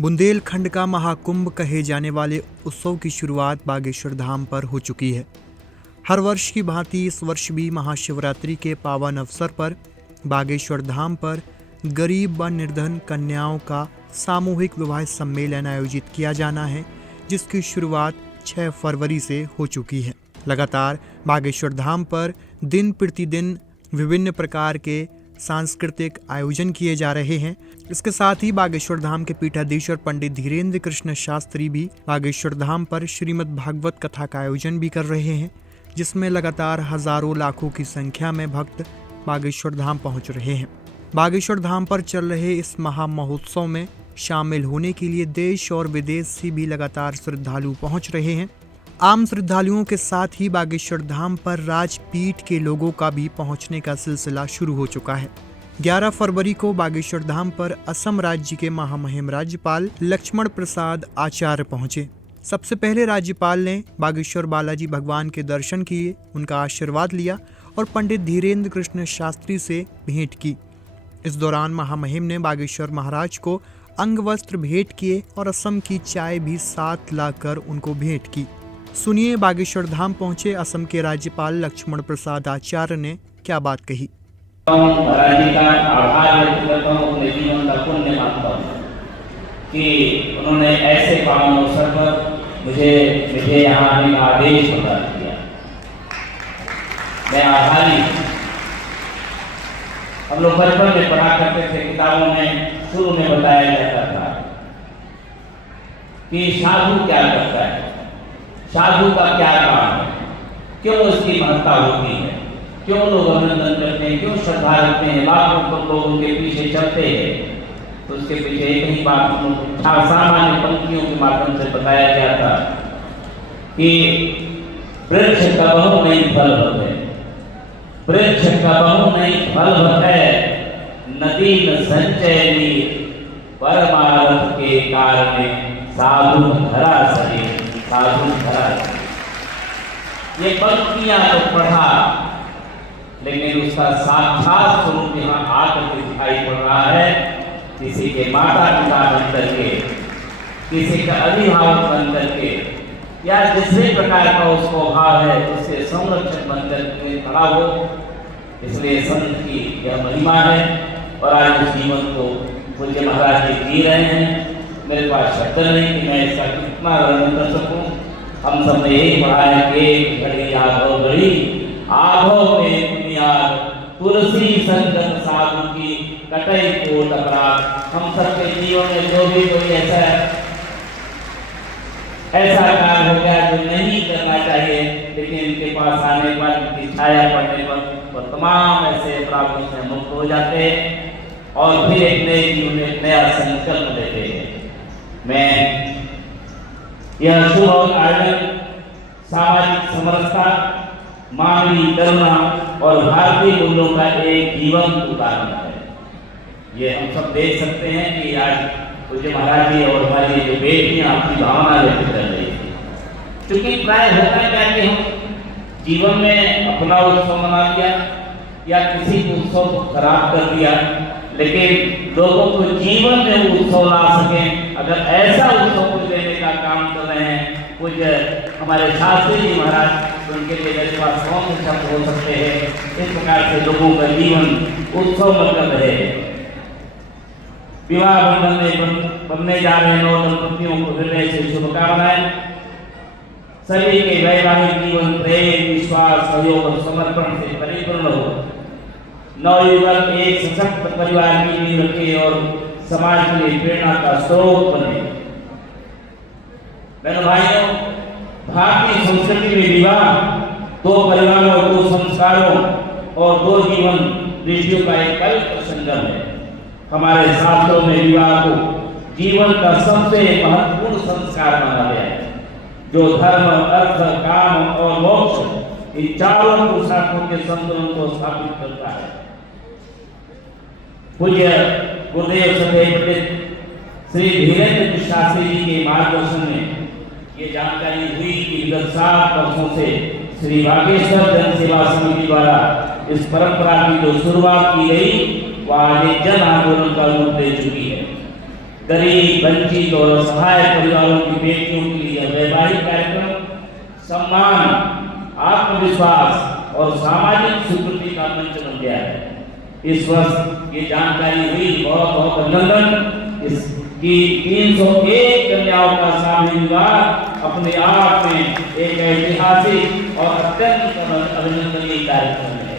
बुंदेलखंड का महाकुंभ कहे जाने वाले उत्सव की शुरुआत बागेश्वर धाम पर हो चुकी है। हर वर्ष की भांति इस वर्ष भी महाशिवरात्रि के पावन अवसर पर बागेश्वर धाम पर गरीब व निर्धन कन्याओं का सामूहिक विवाह सम्मेलन आयोजित किया जाना है, जिसकी शुरुआत 6 फरवरी से हो चुकी है। लगातार बागेश्वर धाम पर दिन प्रतिदिन विभिन्न प्रकार के सांस्कृतिक आयोजन किए जा रहे हैं। इसके साथ ही बागेश्वर धाम के पीठाधीश्वर पंडित धीरेन्द्र कृष्ण शास्त्री भी बागेश्वर धाम पर श्रीमद् भागवत कथा का आयोजन भी कर रहे हैं, जिसमें लगातार हजारों लाखों की संख्या में भक्त बागेश्वर धाम पहुंच रहे हैं। बागेश्वर धाम पर चल रहे इस महा महोत्सव में शामिल होने के लिए देश और विदेश से भी लगातार श्रद्धालु पहुंच रहे हैं। आम श्रद्धालुओं के साथ ही बागेश्वर धाम पर राजपीठ के लोगों का भी पहुंचने का सिलसिला शुरू हो चुका है। 11 फरवरी को बागेश्वर धाम पर असम राज्य के महामहिम राज्यपाल लक्ष्मण प्रसाद आचार्य पहुंचे। सबसे पहले राज्यपाल ने बागेश्वर बालाजी भगवान के दर्शन किए, उनका आशीर्वाद लिया और पंडित धीरेन्द्र कृष्ण शास्त्री से भेंट की। इस दौरान महामहिम ने बागेश्वर महाराज को अंग वस्त्र भेंट किए और असम की चाय भी साथ लाकर उनको भेंट की। सुनिए बागेश्वर धाम पहुंचे असम के राज्यपाल लक्ष्मण प्रसाद आचार्य ने क्या बात कही। महाराज जी का आभार व्यक्त करता हूँ, अपने जीवन का पुण्य मानता हूँ कि उन्होंने ऐसे पावन अवसर पर मुझे यहाँ आने का आदेश प्रदान किया। मैं आभारी। हम लोग बचपन में पढ़ा करते थे, किताबों में शुरू में बताया जाता था कि साधु क्या करता है, साधु का क्या काम है, क्यों उसकी महत्ता होती है, क्यों लोग अभिनंदन करते हैं, क्यों श्रद्धा रखते हैं, लाखों लोग उनके पीछे चलते हैं। तो उसके पीछे एक ही बात सामान्य पंक्तियों के माध्यम से बताया गया था कि वृक्ष का बहु नहीं फल है, वृक्ष का बहु नहीं फल है, नदी न संचय परमार्थ के कारण साधु धरा सके, साधु धरा। ये पंक्तियां तो पढ़ा, लेकिन उसका साक्षात स्वरूप यहाँ आकर के दिखाई पड़ रहा है। किसी के माता पिता बन करके, किसी का अभिभावक बन करके, या जिस भी प्रकार का उसको भाव है उसके संरक्षक बनकर के खड़ा हो। इसलिए संत की यह महिमा है और आज उस जीवन को पूज्य महाराज जी जी रहे हैं। मेरे पास शब्द नहीं कि मैं इसका कितना वर्णन कर सकूं। हम सब ने यही पढ़ा है कि घड़ी आभो घड़ी आभो में दुनिया तुलसी संगत साधु की कटई कोट अपराध। हम सबके जीवन में जो भी कोई ऐसा कार्य हो गया जो नहीं करना चाहिए, लेकिन इनके पास आने पर, इनकी छाया पड़ने पर तमाम ऐसे अपराधों से मुक्त हो जाते हैं और फिर एक नए जीवन में एक नया संकल्प लेते हैं। मैं यह शुभ आयोजन सामाजिक समरसता, मानवीय करुणा और भारतीय मूल्यों का एक जीवंत उदाहरण है। ये हम सब देख सकते हैं कि आज पूज्य महाराज जी और हमारी जो बेटियां अपनी भावना व्यक्त कर रही थी। क्योंकि प्राय होता है कि हम जीवन में अपना उत्सव मना लिया या किसी उत्सव को खराब कर दिया, लेकिन लोगों को जीवन में उत्सव ला सकें, अगर ऐसा उत्सव को देने का काम कर रहे हैं कुछ हमारे शास्त्री जी महाराज, तो उनके लिए मेरे पास कौन से शब्द हो सकते हैं। इस प्रकार से लोगों का जीवन उत्सव बनकर रहे। विवाह बंधन में बनने जा रहे नौ दंपतियों को हृदय से शुभकामनाएं। सभी के वैवाहिक जीवन प्रेम, विश्वास, सहयोग और समर्पण से परिपूर्ण हो। नवयुवक एक सशक्त परिवार की नींव रखे और समाज के लिए प्रेरणा का स्रोत बने। बहनों भाइयों, भारतीय संस्कृति में विवाह दो परिवारों, दो संस्कारों और दो जीवन दृष्टियों का एक पवित्र संगम है। हमारे शास्त्रों में विवाह को जीवन का सबसे महत्वपूर्ण संस्कार माना गया है, जो धर्म, अर्थ, काम और मोक्ष इन चारों पुरुषार्थों के संतुलन को स्थापित करता है। पूज्य गुरुदेव सदैव पंडित श्री धीरेन्द्र शास्त्री जी के मार्गदर्शन में ये जानकारी हुई कि विगत 7 वर्षों से श्री बागेश्वर जन सेवा समिति द्वारा इस परंपरा की जो शुरुआत की गई, वह आज जन आंदोलन का रूप ले चुकी है। गरीब, वंचित और असहाय परिवारों की बेटियों के लिए वैवाहिक कार्यक्रम सम्मान, आत्मविश्वास और सामाजिक स्वीकृति का मंच बन गया है। इस वर्ष ये जानकारी हुई, बहुत बहुत अभिनंदन। इसकी 301 कन्याओं का शादी विवाह अपने आप में एक ऐतिहासिक और अत्यंत अभिनंदनीय कार्यक्रम है।